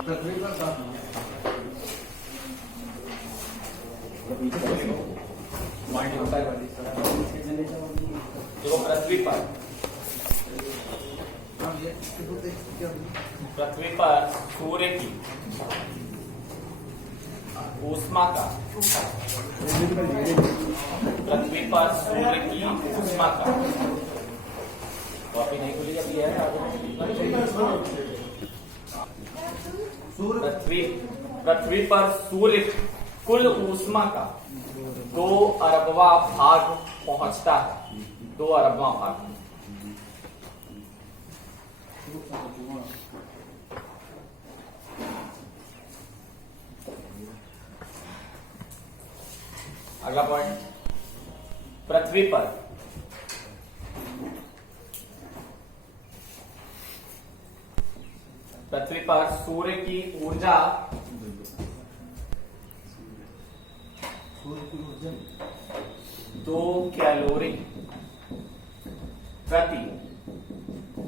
पृथ्वी पर देखो पृथ्वी पर सूर्य की ऊष्मा का पृथ्वी पर सूर्य की ऊष्मा का कॉपी नहीं खुली जब ये है पृथ्वी पर सूर्य कुल ऊष्मा का 2 अरबवां भाग पहुंचता है। 2 अरबवां भाग अगला पॉइंट पृथ्वी पर सूर्य की ऊर्जा 2 कैलोरी प्रति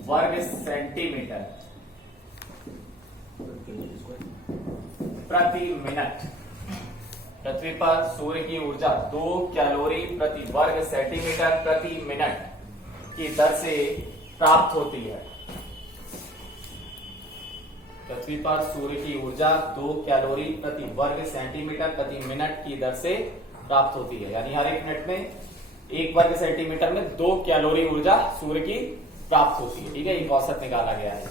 वर्ग सेंटीमीटर प्रति मिनट। पृथ्वी पर सूर्य की ऊर्जा 2 कैलोरी प्रति वर्ग सेंटीमीटर प्रति मिनट की दर से प्राप्त होती है। पृथ्वी पर सूर्य की ऊर्जा 2 कैलोरी प्रति वर्ग सेंटीमीटर प्रति मिनट की दर से प्राप्त होती है। यानी हर 1 मिनट में 1 वर्ग सेंटीमीटर में 2 कैलोरी ऊर्जा सूर्य की प्राप्त होती है। ठीक है, ये औसत निकाला गया है।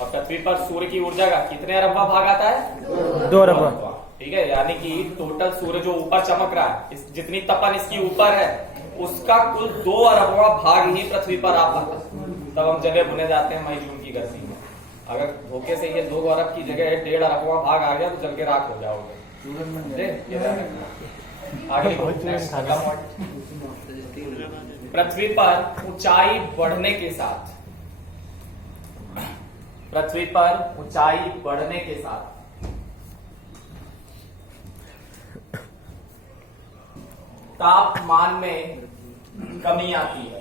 और पृथ्वी पर सूर्य की ऊर्जा का कितने अरबवां भाग आता है? 2 अरबवां। ठीक है, यानी कि टोटल सूर्य जो ऊपर चमक रहा है, जितनी तपन इसकी ऊपर है, उसका कुल 2 अरबवां भाग ही पृथ्वी पर आ पाता। तब हम जले भुने जाते हैं मई जून की गर्मी में। अगर धोखे से ये 2 अरब की जगह 1.5 अरबवां भाग आ गया तो जल के राख हो जाओगे। आगे पृथ्वी पर ऊंचाई बढ़ने के साथ तापमान में कमी आती है।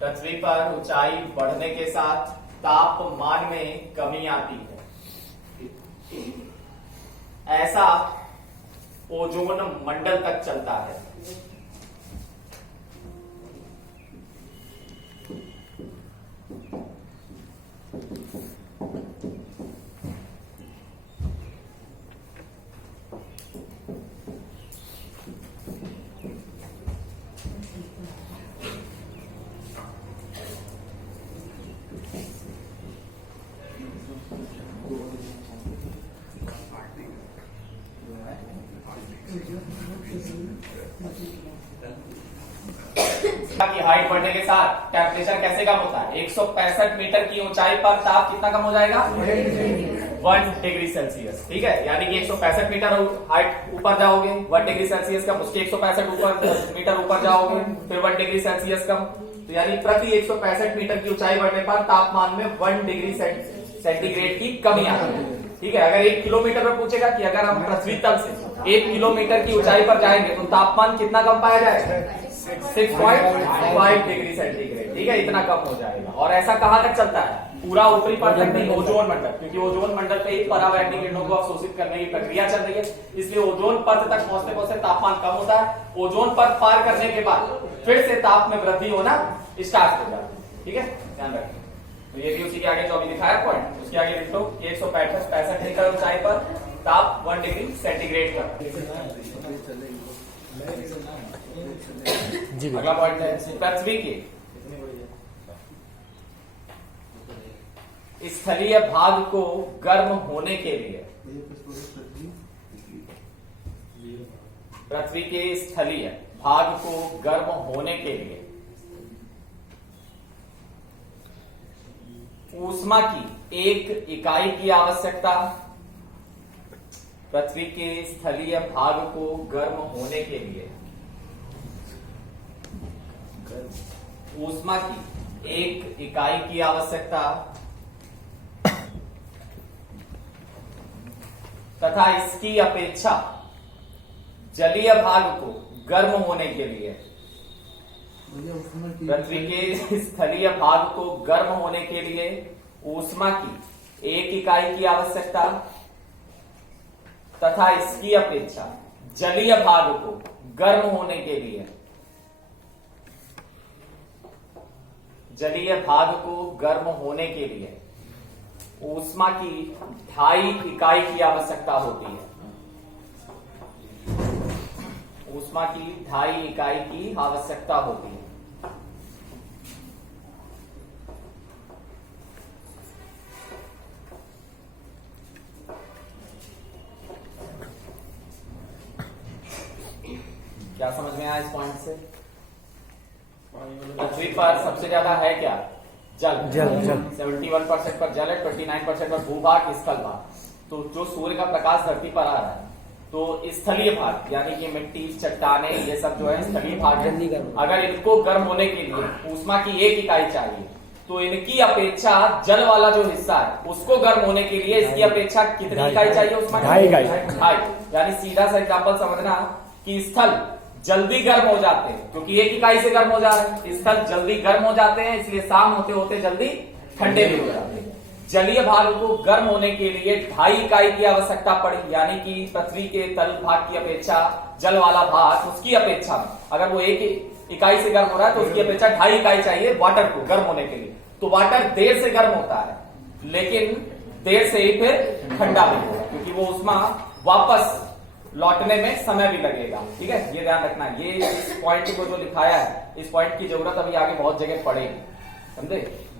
पृथ्वी पर ऊंचाई बढ़ने के साथ तापमान में कमी आती है। ऐसा ओजोन मंडल तक चलता है। की हाइट बढ़ने के साथ टेम्परेचर कैसे कम होता है? 165 मीटर की ऊंचाई पर ताप कितना कम हो जाएगा? 1 डिग्री सेल्सियस। ठीक है, यानी कि 165 मीटर हाइट ऊपर जाओगे 1 डिग्री सेल्सियस कम, उसके 165 मीटर ऊपर जाओगे फिर 1 डिग्री सेल्सियस कम। तो यानी प्रति 165 मीटर की ऊंचाई बढ़ने पर तापमान में 1 डिग्री सेंटीग्रेड की कमी आती है। ठीक है, अगर 1 किलोमीटर पर पूछेगा कि अगर हम पृथ्वी तल से 1 किलोमीटर की ऊंचाई पर जाएंगे तो तापमान कितना कम पाया जाएगा? 6.5 डिग्री सेंटीग्रेड। ठीक है, इतना कम हो जाएगा। और ऐसा कहां तक चलता है? पूरा ऊपरी परत तक नहीं, ओजोन मंडल, क्योंकि ओजोन मंडल पे ही परावैक्निक किरणों को अवशोषित करने की प्रक्रिया चल रही है, इसलिए ओजोन परत तक पहुंचते पहुंचते तापमान कम होता है। ओजोन परत पार करने के बाद फिर से ताप में वृद्धि होना स्टार्ट हो जाती है। ठीक है, ध्यान रखें। तो ये भी उसी के आगे जो अभी दिखाया पॉइंट, उसके आगे लिख लो 165 मीटर ऊंचाई पर ताप 1 डिग्री सेंटीग्रेड का। अगला पॉइंट है पृथ्वी के स्थलीय भाग को गर्म होने के लिए, पृथ्वी के स्थलीय भाग को गर्म होने के लिए ऊष्मा की एक इकाई की आवश्यकता। पृथ्वी के स्थलीय भाग को गर्म होने के लिए ऊष्मा की एक इकाई की आवश्यकता तथा इसकी अपेक्षा जलीय भाग को गर्म होने के लिए पृथ्वी के स्थलीय भाग को गर्म होने के लिए ऊष्मा की 1 इकाई की आवश्यकता तथा इसकी अपेक्षा जलीय भाग को गर्म होने के लिए ऊष्मा की 2.5 इकाई की आवश्यकता होती है। ऊष्मा की 2.5 इकाई की आवश्यकता होती है। क्या समझ में आया इस पॉइंट से? पृथ्वी पर सबसे ज्यादा है क्या? जल। 71% पर जल है, 29% पर भूभाग, स्थल भाग। तो जो सूर्य का प्रकाश धरती पर आ रहा है तो स्थलीय भाग यानी कि मिट्टी, चट्टाने, ये सब जो है स्थलीय भाग है। अगर इनको गर्म होने के लिए ऊष्मा की 1 इकाई चाहिए तो इनकी अपेक्षा जल वाला जो हिस्सा है उसको गर्म होने के लिए इसकी अपेक्षा कितनी इकाई चाहिए? ऊष्मा की 2.5 इकाई। यानी सीधा सा एग्जाम्पल समझना कि स्थल जल्दी गर्म हो जाते हैं क्योंकि 1 इकाई से गर्म हो जा रहे हैं। स्थल जल्दी गर्म हो जाते हैं, इसलिए शाम होते होते जल्दी ठंडे भी हो जाते हैं। जलीय भाग को गर्म होने के लिए 2.5 इकाई की आवश्यकता पड़ी, यानी कि पृथ्वी के तल भाग की अपेक्षा जल वाला भाग उसकी अपेक्षा अगर वो 1 इकाई से गर्म हो रहा है तो उसकी अपेक्षा 2.5 इकाई चाहिए वाटर को गर्म होने के लिए। तो वाटर देर से गर्म होता है लेकिन देर से ही फिर ठंडा भी होगा क्योंकि वो ऊष्मा वापस लौटने में समय भी लगेगा। ठीक है, ये ध्यान रखना। ये इस पॉइंट को जो लिखाया है, इस पॉइंट की जरूरत अभी आगे बहुत जगह पड़ेगी, समझे?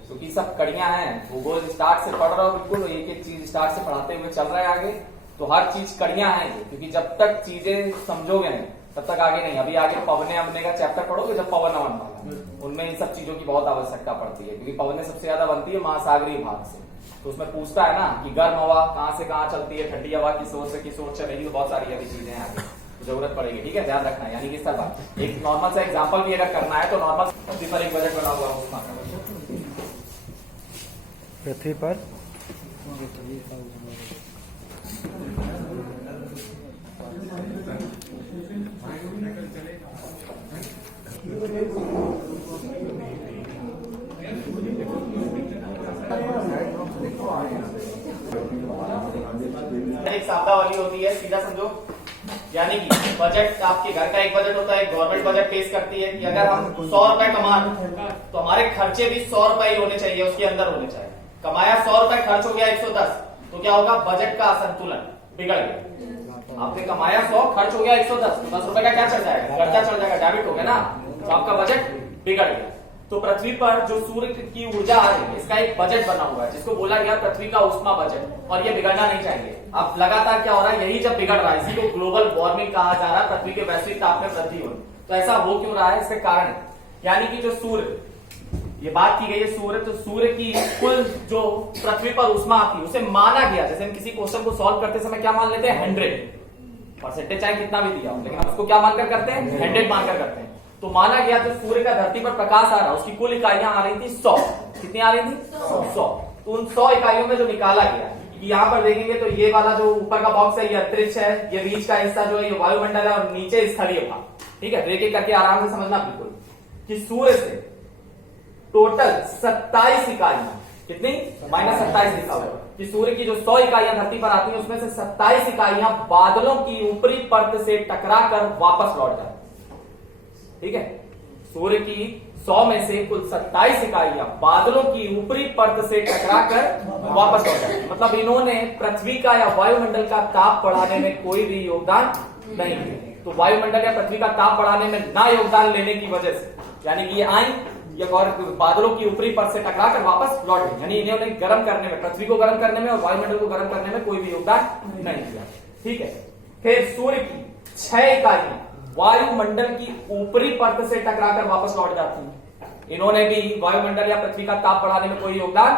क्योंकि सब कड़ियां हैं, भूगोल स्टार्ट से पढ़ रहा हो, बिल्कुल एक एक चीज स्टार्ट से पढ़ाते हुए चल रहा है आगे। तो हर चीज कड़ियां हैं ये, क्योंकि जब तक चीजें समझोगे नहीं तब तक आगे नहीं। अभी आगे पवने अवने का चैप्टर पढ़ोगे जब पवन अवन वाला, उनमें इन सब चीजों की बहुत आवश्यकता पड़ती है क्योंकि पवने सबसे ज्यादा बनती है महासागरीय भाग से। तो उसमें पूछता है ना कि गर्म हवा कहां से कहां चलती है, ठंडी हवा किस ओर से किस ओर चलेगी, तो बहुत सारी अभी चीजें आगे जरूरत पड़ेगी। ठीक है, ध्यान रखना है। यानी कि सब एक नॉर्मल सा एग्जांपल भी अगर करना है तो नॉर्मल पृथ्वी पर एक बजट बना हुआ उसका पृथ्वी पर एक शब्दावली होती है, सीधा समझो। यानी कि बजट, आपके घर का एक बजट होता है, गवर्नमेंट बजट पेश करती है कि अगर हम 100 रुपए कमा तो हमारे खर्चे भी 100 रुपए ही होने चाहिए, उसके अंदर होने चाहिए। कमाया 100 रुपए, खर्च हो गया 110, तो क्या होगा? बजट का असंतुलन बिगड़ गया। आपने कमाया 100, खर्च हो गया 110, तो 10 रुपए का क्या चढ़ जाएगा? खर्चा चढ़ जाएगा, डेबिट हो गया ना, तो आपका बजट बिगड़ गया। तो पृथ्वी पर जो सूर्य की ऊर्जा आ रही है इसका एक बजट बना हुआ है जिसको बोला गया पृथ्वी का ऊष्मा बजट, और ये बिगड़ना नहीं चाहिए। अब लगातार क्या हो रहा है? यही जब बिगड़ रहा है, इसी को ग्लोबल वार्मिंग कहा जा रहा है, पृथ्वी के वैश्विक ताप में वृद्धि हो। तो ऐसा हो क्यों रहा है? इसके कारण यानी कि जो सूर्य, ये बात की गई है सूर्य, तो सूर्य की कुल जो पृथ्वी पर ऊष्मा आती है उसे माना गया, जैसे हम किसी क्वेश्चन को सॉल्व करते समय क्या मान लेते हैं? 100%, चाहे कितना भी दिया हो, लेकिन हम उसको क्या मानकर करते हैं? 100 मानकर करते हैं। तो माना गया जो सूर्य का धरती पर प्रकाश आ रहा है उसकी कुल इकाइयां आ रही थी 100। कितनी आ रही थी? 100। तो उन 100 इकाइयों में जो निकाला गया, यहाँ पर देखेंगे तो ये वाला जो ऊपर का बॉक्स है ये अंतरिक्ष है, ये बीच का हिस्सा जो है ये वायुमंडल है, और नीचे स्थलीय भाग। ठीक है, एक एक करके आराम से समझना बिल्कुल कि सूर्य से टोटल 27 इकाइयां, कितनी? -27 लिखा हुआ कि सूर्य की जो 100 इकाइयां धरती पर आती हैं उसमें से 27 इकाइयां बादलों की ऊपरी परत से टकराकर वापस लौट जाती। ठीक है, सूर्य की 100 में से कुल 27 इकाइयां बादलों की ऊपरी परत से टकराकर वापस लौट जाती। मतलब इन्होंने पृथ्वी का या वायुमंडल का ताप बढ़ाने में कोई भी योगदान नहीं दिया। तो वायुमंडल या पृथ्वी का ताप बढ़ाने में ना योगदान लेने की वजह से, यानी कि ये आई या बादलों की ऊपरी परत से टकराकर वापस लौट गई, यानी इन्होंने गर्म करने में, पृथ्वी को गर्म करने में और वायुमंडल को गर्म करने में कोई भी योगदान नहीं दिया। ठीक है, फिर सूर्य की 6 इकाइयां वायुमंडल की ऊपरी परत से टकराकर वापस लौट जाती हैं। इन्होंने भी वायुमंडल या पृथ्वी का ताप बढ़ाने में कोई योगदान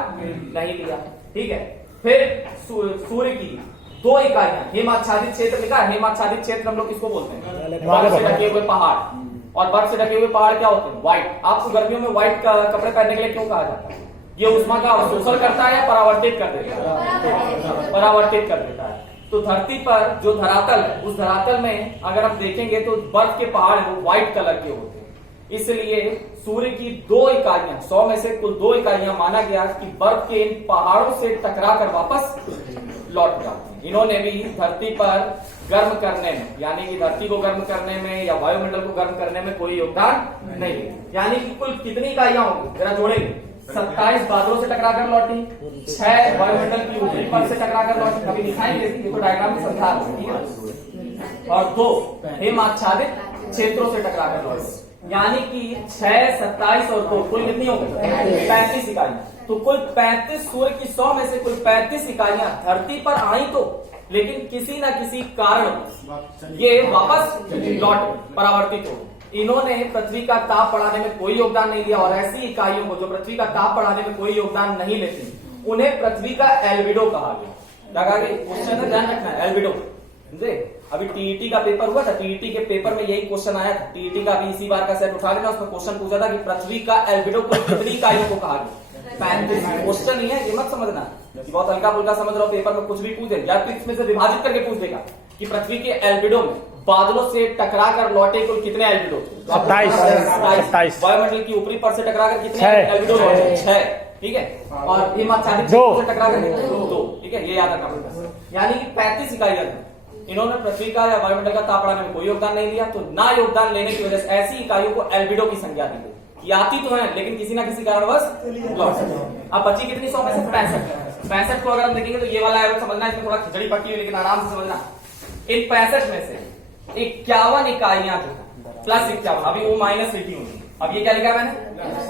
नहीं दिया। ठीक है, फिर सूर्य की 2 इकाइयां हिमाच्छादित क्षेत्र, लिखा है हिमाच्छादित क्षेत्र हम लोग किसको बोलते हैं? बर्फ से ढके हुए पहाड़। और बर्फ से ढके हुए पहाड़ क्या होते हैं? व्हाइट। आपको गर्मियों में व्हाइट कपड़े पहनने के लिए क्यों कहा जाता है? ये ऊष्मा का अवशोषण करता है या परावर्तित कर देता है? परावर्तित कर देता है। तो धरती पर जो धरातल है उस धरातल में अगर हम देखेंगे तो बर्फ के पहाड़ वो व्हाइट कलर के होते हैं, इसलिए सूर्य की 2 इकाइयां, 100 में से कुल 2 इकाइयां माना गया कि बर्फ के इन पहाड़ों से टकरा कर वापस लौट जाती हैं। इन्होंने भी धरती पर गर्म करने में, यानी कि धरती को गर्म करने में या वायुमंडल को गर्म करने में कोई योगदान नहीं है। यानी कि कुल कितनी इकाइयां होंगी, जरा जोड़ेंगे। 27 बादलों से टकरा कर लौटी, 6 वायुमंडल की ऊपरी परत से टकरा कर लौटी, कभी दिखाएंगे ये तो डायग्राम में समझा है, और 2 हिम आच्छादित क्षेत्रों से टकरा कर लौटी। यानी कि 6, 27 और 2 कुल कितनी हो गई? 35 इकाइयां। तो कुल 35, सूर्य की 100 में से कुल 35 इकाइयां धरती पर आई तो, लेकिन किसी न किसी कारण ये वापस लौट परावर्तित हो। इन्होंने पृथ्वी का ताप बढ़ाने में कोई योगदान नहीं दिया, और ऐसी इकाइयों को जो पृथ्वी का ताप बढ़ाने में कोई योगदान नहीं लेती, उन्हें पृथ्वी का एल्बिडो कहा गया। लगा के क्वेश्चन का ध्यान रखना है, एल्बिडो। अभी टीईटी का पेपर हुआ था, टीईटी के पेपर में यही क्वेश्चन आया था। टीईटी का भी इसी बार का सेट उठा लेना, उसमें क्वेश्चन पूछा था कि पृथ्वी का एल्बिडो को कितनी इकाइयों को कहा गया? 35। क्वेश्चन नहीं है, ये मत समझना बहुत हल्का फुल्का समझ रहा हो, पेपर में कुछ भी पूछ दे, या फिर इसमें से विभाजित करके पूछ देगा कि पृथ्वी के एल्बिडो में बादलों से टकरा कर लौटे कुल कितने एल्बिडो? 27। वायुमंडल की ऊपरी परत से टकरा कर कितने एल्बिडो लौटे? 6। ठीक है, और हिम आच्छादित से टकरा कर 2। ठीक है, ये याद रखना पड़ेगा। यानी कि 35 इकाइयां इन्होंने पृथ्वी का या वायुमंडल का ताप बढ़ाने में कोई योगदान नहीं दिया, तो ना योगदान लेने की वजह से ऐसी इकाइयों को एल्बिडो की संज्ञा दी गई। ये आती तो है लेकिन किसी ना किसी कारणवश लौट सकती। अब बची कितनी? 100 में से 65। 65 को अगर हम देखेंगे तो ये वाला एरो समझना, इसमें थोड़ा खिचड़ी पकी हुई, लेकिन आराम से समझना। इन 65 में से 51 इकाइयां जो प्लस 51, अभी वो माइनस लिखी होगी, अब ये क्या लिखा मैंने?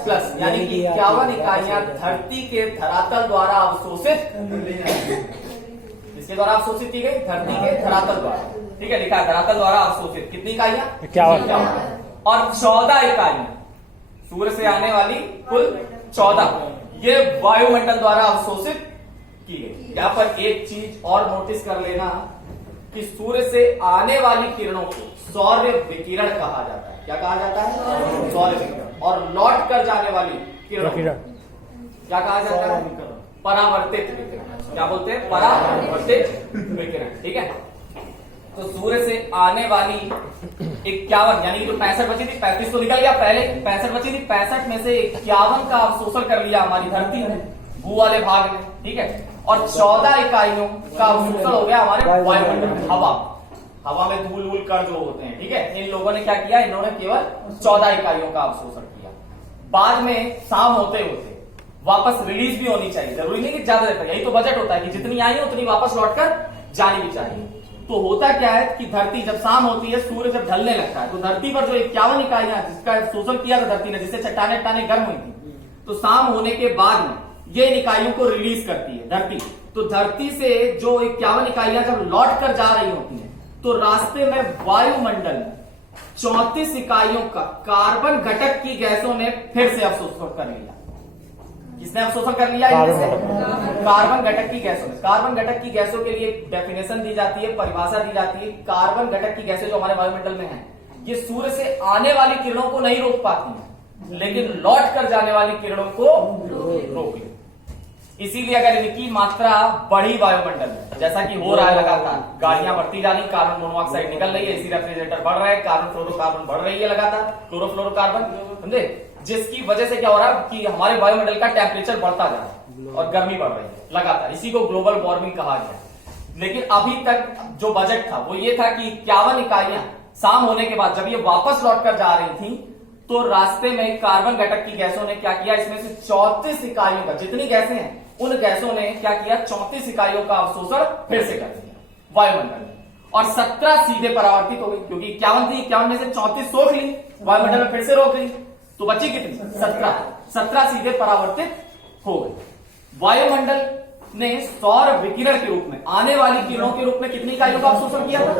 प्लस। यानी कि 51 इकाइयां धरती के धरातल द्वारा अवशोषित, इसके द्वारा अवशोषित की गई, धरती के धरातल द्वारा। ठीक है, लिखा है धरातल द्वारा अवशोषित। कितनी इकाइयां? 51। और 14 इकाइयां सूर्य से आने वाली कुल 14 ये वायुमंडल द्वारा अवशोषित की गई। यहाँ पर एक चीज और नोटिस कर लेना कि सूर्य से आने वाली किरणों को सौर्य विकिरण कहा जाता है। क्या कहा जाता है? सौर्य विकिरण। और लौट कर जाने वाली किरणों क्या कहा जाता है? परावर्तित विकिरण। क्या बोलते हैं? परावर्तित विकिरण। ठीक है, तो सूर्य से आने वाली 51, यानी जो 65 बची थी, 35 तो निकल गया पहले, 65 बची थी, 65 में से 51 का अवशोषण कर लिया हमारी धरती ने, भू वाले भाग ने। ठीक है, और 14 इकाइयों का अवशोषण हो गया हमारे वायुमंडल में, हवा में धूल वूल कण जो होते हैं। ठीक है, इन लोगों ने क्या किया? इन्होंने केवल 14 इकाइयों का अवशोषण किया। बाद में शाम होते होते वापस रिलीज भी होनी चाहिए, जरूरी नहीं कि ज्यादा देता, यही तो बजट होता है कि जितनी आई उतनी वापस लौटकर जानी भी चाहिए। तो होता क्या है कि धरती जब शाम होती है, सूर्य जब ढलने लगता है, तो धरती पर जो 51 इकाइयां जिसका शोषण किया था धरती ने, जिससे चट्टाने गर्म हुई थी, तो शाम होने के बाद में ये इन इकाइयों को रिलीज करती है धरती। तो धरती से जो 51 इकाइयां जब लौट कर जा रही होती है, तो रास्ते में वायुमंडल में 34 इकाइयों का कार्बन घटक की गैसों ने फिर से अवशोषण कर लिया। किसने अवशोषण कर लिया? कार्बन घटक की गैसों ने। कार्बन घटक की गैसों के लिए डेफिनेशन दी जाती है, परिभाषा दी जाती है। कार्बन घटक की गैसें जो हमारे वायुमंडल में है, ये सूर्य से आने वाली किरणों को नहीं रोक पाती हैं, लेकिन लौट कर जाने वाली किरणों को रोक लेती। इसीलिए अगर इनकी मात्रा बढ़ी वायुमंडल में, जैसा कि हो रहा है लगातार, गाड़ियां बढ़ती जा रही, कार्बन मोनोऑक्साइड निकल रही है, एसी रेफ्रिजरेटर बढ़ रहा है, कार्बन फ्लोरोकार्बन बढ़ रही है लगातार, क्लोरोफ्लोरोकार्बन, समझे, जिसकी वजह से क्या हो रहा है कि हमारे वायुमंडल का टेम्परेचर बढ़ता जा रहा है और गर्मी बढ़ रही है लगातार। इसी को ग्लोबल वार्मिंग कहा गया। लेकिन अभी तक जो बजट था वो ये था कि 51 इकाइयां शाम होने के बाद जब ये वापस लौट कर जा रही थी, तो रास्ते में कार्बन घटक की गैसों ने क्या किया? इसमें से 34 इकाइयों का, जितनी गैसें हैं उन गैसों ने क्या किया? 34 इकाइयों का अवशोषण फिर से कर दिया वायुमंडल में, और 17 सीधे परावर्तित हो गई, क्योंकि 51 थी, 51 में से 34 सोख ली, वायुमंडल में फिर से रोक ली, तो बची कितनी? 17 सीधे परावर्तित हो गई। वायुमंडल ने सौर विकिरण के रूप में, आने वाली किरणों के रूप में कितनी इकाइयों का अवशोषण किया था?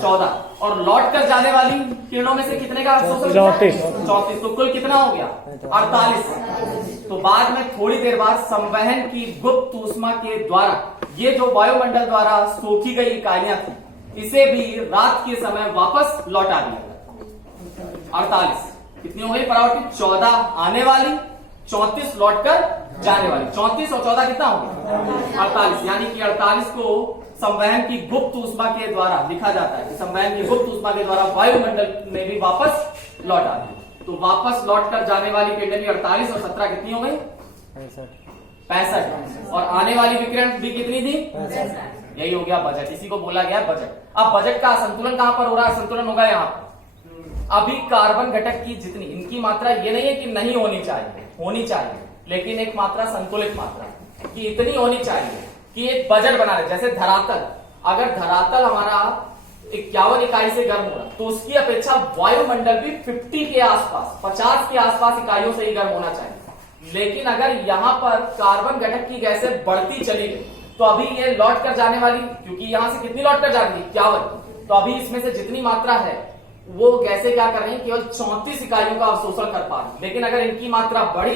14। और लौट कर जाने वाली किरणों में से कितने का अवशोषण? 34। तो कुल कितना हो गया? 48। तो बाद में थोड़ी देर बाद संवहन की गुप्त ऊष्मा के द्वारा ये जो वायुमंडल द्वारा सोखी गई इकाइयां थी, इसे भी रात के समय वापस लौटा दिया। 48 कितनी हो गई परावर्तित? 14 आने वाली, 34 लौटकर जाने वाली। 34 और 14 कितना हो गया? 48। यानी कि 48 को संवहन की गुप्त ऊष्मा के द्वारा लिखा जाता है कि संवहन की गुप्त ऊष्मा के द्वारा वायुमंडल में भी वापस लौटा दिया। तो वापस लौट कर जाने वाली किरणें भी 48 और 17 कितनी हो गई? 65। और आने वाली विकिरण भी कितनी थी? 65। यही हो गया बजट, इसी को बोला गया बजट। अब बजट का संतुलन कहां पर हो रहा है? संतुलन होगा यहाँ पर। अभी कार्बन घटक की जितनी, इनकी मात्रा ये नहीं है कि नहीं होनी चाहिए, होनी चाहिए, लेकिन एक मात्रा संतुलित मात्रा कि इतनी होनी चाहिए कि एक बजट बना रहे। जैसे धरातल, अगर धरातल हमारा 51 इकाई से गर्म हो रहा तो उसकी अपेक्षा वायुमंडल भी 50 के आसपास, 50 के आसपास इकाइयों से ही गर्म होना चाहिए। लेकिन अगर यहां पर कार्बन घटक की गैसें बढ़ती चली गई तो अभी ये लौट कर जाने वाली, क्योंकि यहां से कितनी लौट कर जाएंगी? 51। तो अभी इसमें से जितनी मात्रा है वो गैसें क्या कर रही हैं? केवल 34 इकाइयों का अवशोषण कर पा रही। लेकिन अगर इनकी मात्रा बढ़ी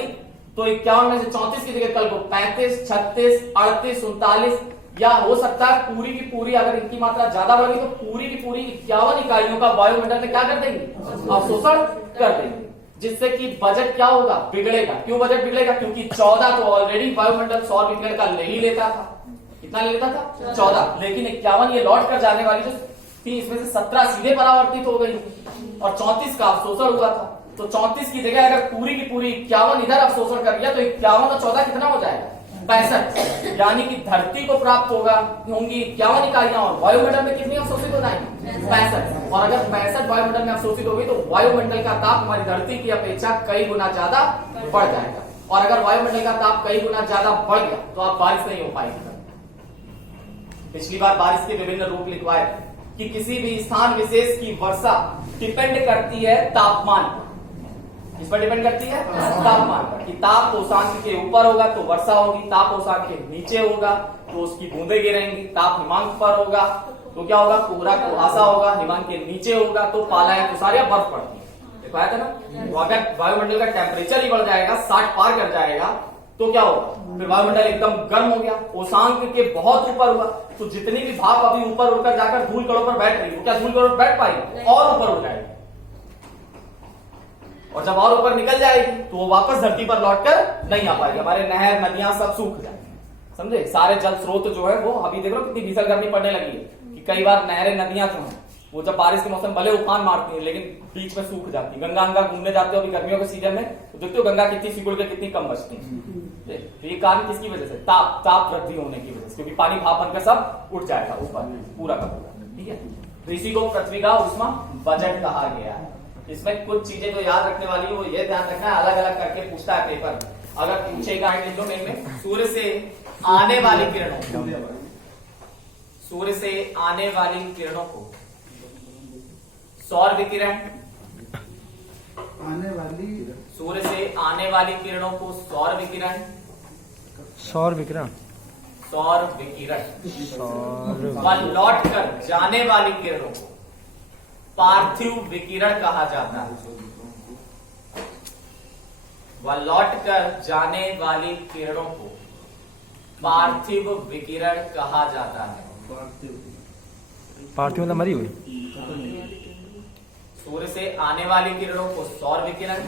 तो 51 में से 34 की जगह कल को 35, 36, 38, 39, या हो सकता है पूरी की पूरी, अगर इनकी मात्रा ज्यादा बढ़ गई तो पूरी की पूरी 51 इकाइयों का वायुमंडल में क्या कर देंगे? अवशोषण कर देंगे, जिससे कि बजट क्या होगा? बिगड़ेगा। क्यों बजट बिगड़ेगा? क्योंकि 14 तो ऑलरेडी वायुमंडल सौर विकिरण का ले ही लेता था। कितना ले लेता था? 14। लेकिन 51 ये लौट कर जाने वाली जो थी, इसमें से 17 सीधे परावर्तित हो गई और 34 का अवशोषण हुआ था। तो 34 की जगह अगर पूरी की पूरी 51 इधर अवशोषण कर दिया तो 51 और 14 कितना हो जाएगा? 65। यानी कि धरती को प्राप्त होंगी 51 इकाइयां और वायुमंडल में कितनी अवशोषित हो जाएंगी? 65। और अगर 65 वायुमंडल में अवशोषित होगी तो वायुमंडल का ताप हमारी धरती की अपेक्षा कई गुना ज्यादा बढ़ जाएगा। और अगर वायुमंडल का ताप कई गुना ज्यादा बढ़ गया तो आप बारिश नहीं हो पाएगी। पिछली बार बारिश के विभिन्न रूप लिखवाए कि किसी भी स्थान विशेष की वर्षा डिपेंड करती है तापमान पर। किस पर डिपेंड करती है? तापमान पर। कि ताप उष्मांक के ऊपर होगा तो वर्षा होगी, ताप उष्मांक के नीचे होगा तो उसकी बूंदें गिरेंगी, ताप हिमांक पर होगा तो क्या होगा? कोहरा कुहासा होगा, हिमांक के नीचे होगा तो पाला या तुषार बर्फ पड़ती है। देखो आया था ना? तो अगर वायुमंडल का टेम्परेचर ही बढ़ जाएगा, 60 पार कर जाएगा तो क्या होगा? फिर वायुमंडल एकदम गर्म हो गया, उष्मांक के बहुत ऊपर हुआ तो जितनी भी भाप अभी ऊपर उड़कर जाकर धूल कणों पर बैठ रही है, क्या धूल कणों पर बैठ पाएगी? और ऊपर उड़ जाएगी। और जब और ऊपर निकल जाएगी तो वो वापस धरती पर लौटकर नहीं आ पाएगी। हमारे नहर, नदियां सब सूख जाएंगी, समझे? सारे जल स्रोत जो है वो, अभी देख लो कितनी भीषण गर्मी पड़ने लगी है कि कई बार नहरें, नदियां जो है वो जब बारिश के मौसम भले उफान मारती है लेकिन बीच में सूख जाती है। गंगा घूमने जाते हो अभी गर्मियों के सीजन में तो देखते हो गंगा कितनी सिकुड़ के कितनी कम बचती है। तो ये कारण किसकी वजह से? ताप वृद्धि होने की वजह से, क्योंकि पानी भाप बनकर सब उठ जाएगा ऊपर पूरा का पूरा। ठीक है, तो इसी को पृथ्वी का उष्मा बजट कहा गया है। इसमें कुछ चीजें जो याद रखने वाली है वो ये ध्यान रखना है, अलग अलग करके पूछता है पेपर। अगर पूछेगा में सूर्य से आने वाली किरणों, सूर्य से आने वाली किरणों को सौर विकिरण, आने वाली, सूर्य से आने वाली किरणों को सौर विकिरण, सौर विकिरण, सौर विकिरण, व लौट कर जाने वाली किरणों को पार्थिव विकिरण कहा जाता है। व लौट कर जाने वाली किरणों को पार्थिव विकिरण कहा जाता है। पार्थिव मतलब मरी हुई। सूर्य से आने वाली किरणों को सौर विकिरण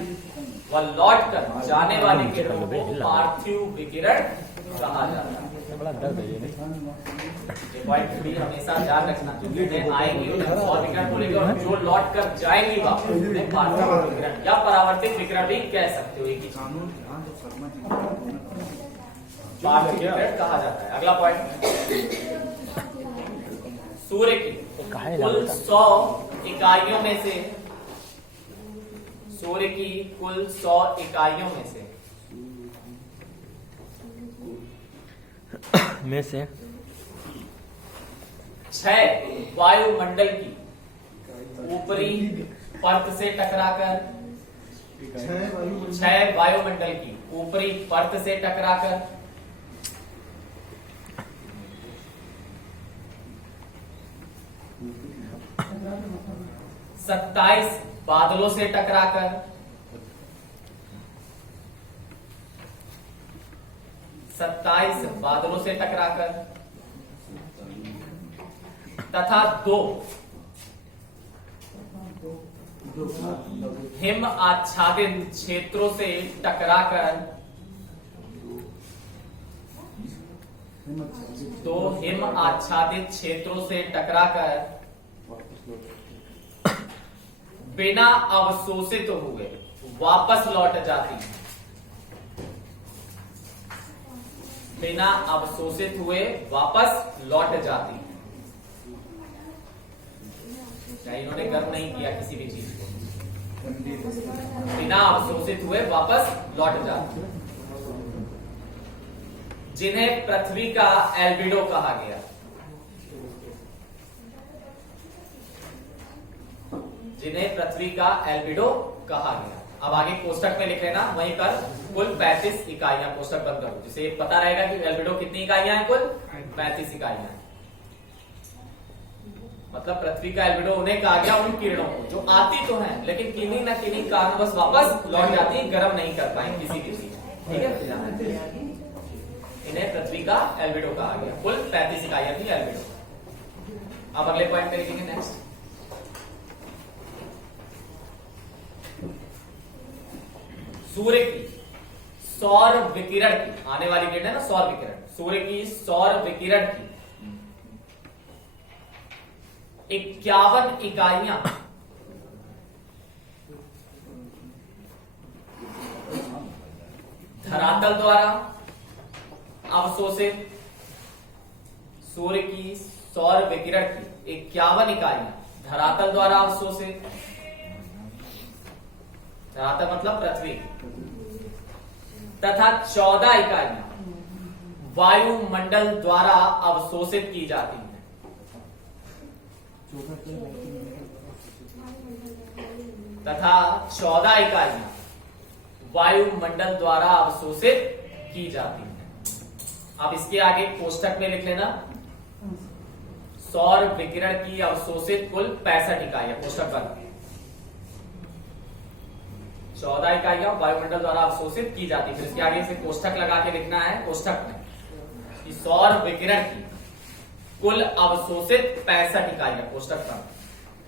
व लौट कर जाने वाली किरणों को पार्थिव विकिरण कहा जाता है। बड़ा दर्द है ये। पॉइंट भी हमेशा याद रखना, जो किरणें आएंगी उन्हें सौर विकिरण बोलेंगे और जो लौट कर जाएंगी वापस उन्हें पार्थिव विकिरण या परावर्तित विकिरण भी कह सकते हो। एक ही पार्थिव विकिरण कहा जाता है। अगला पॉइंट, सूर्य की कुल 100 इकाइयों में से, सूर्य की कुल 100 इकाइयों में से 6 वायुमंडल की ऊपरी परत से टकराकर, 6 वायुमंडल की ऊपरी परत से टकराकर 27 बादलों से टकराकर, 27 बादलों से टकराकर तथा 2 हिम आच्छादित क्षेत्रों से टकराकर, 2 हिम आच्छादित क्षेत्रों से टकराकर बिना अवशोषित हुए वापस लौट जाती हैं, बिना अवशोषित हुए वापस लौट जाती हैं। क्या इन्होंने गर्म नहीं किया किसी भी चीज को, बिना अवशोषित हुए वापस लौट जाती हैं। जिन्हें पृथ्वी का एल्बिडो कहा गया, जिन्हें पृथ्वी का एल्बिडो कहा गया। अब आगे कोष्टक में लिख लेना, वहीं पर कुल 35 इकाइयां, कोष्टक बंद करो, जिसे पता रहेगा कि एल्बिडो कितनी इकाइयां हैं, कुल 35 इकाइयां हैं। मतलब पृथ्वी का एल्बिडो उन्हें कहा गया उन किरणों को जो आती तो हैं लेकिन किन्हीं न किन्हीं कारणवश वापस लौट जाती है, गर्म नहीं कर पाए किसी भी चीज। ठीक है, इन्हें पृथ्वी का एल्बिडो कहा गया। कुल 35 इकाइयां थी एल्बिडो। अब अगले पॉइंट पे लिखेंगे नेक्स्ट, सूर्य की सौर विकिरण की, आने वाली किरण है ना सौर विकिरण, सूर्य की सौर विकिरण की 51 इकाइयां धरातल द्वारा अवशोषित, सूर्य की सौर विकिरण की 51 इकाइयां धरातल द्वारा अवशोषित, धरातल मतलब पृथ्वी, तथा 14 इकाइयां वायुमंडल द्वारा अवशोषित की जाती हैं, तथा 14 इकाइयां वायुमंडल द्वारा अवशोषित की जाती हैं। अब इसके आगे कोष्टक में लिख लेना, सौर विकिरण की अवशोषित कुल 65 इकाइयां, कोष्टक बंद। 14 इकाइयां वायुमंडल द्वारा अवशोषित की जाती है। फिर इसके आगे इसे कोष्टक लगा के लिखना है, कोष्टक में कि सौर विकिरण की कुल अवशोषित 65 इकाइयां, कोष्टक बंद।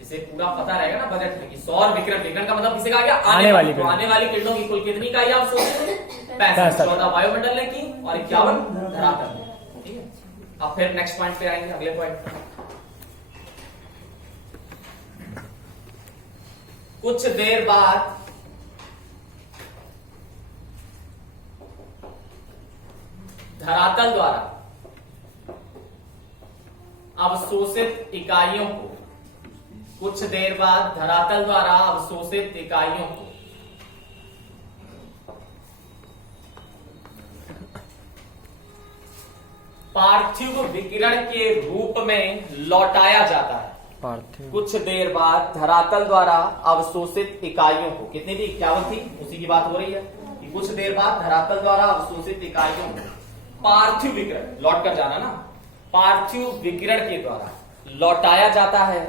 इसे पूरा पता रहेगा ना बजट में कि सौर विकिरण, विकिरण का मतलब किसे कहा गया, आने वाली किरणों की कुल कितनी इकाइयां अवशोषित, 65, 14 वायुमंडल ने की और 51 धरातल ने। ठीक है, अब फिर नेक्स्ट पॉइंट पे आएंगे, अगले पॉइंट पे। कुछ देर बाद धरातल द्वारा अवशोषित इकाइयों को, कुछ देर बाद धरातल द्वारा अवशोषित इकाइयों को पार्थिव विकिरण के रूप में लौटाया जाता है। पार्थिव, कुछ देर बाद धरातल द्वारा अवशोषित इकाइयों को, कितनी थी, 51 थी, उसी की बात हो रही है कि कुछ देर बाद धरातल द्वारा अवशोषित इकाइयों को पार्थिव विकिरण, लौट कर जाना ना, पार्थिव विकिरण के द्वारा लौटाया जाता है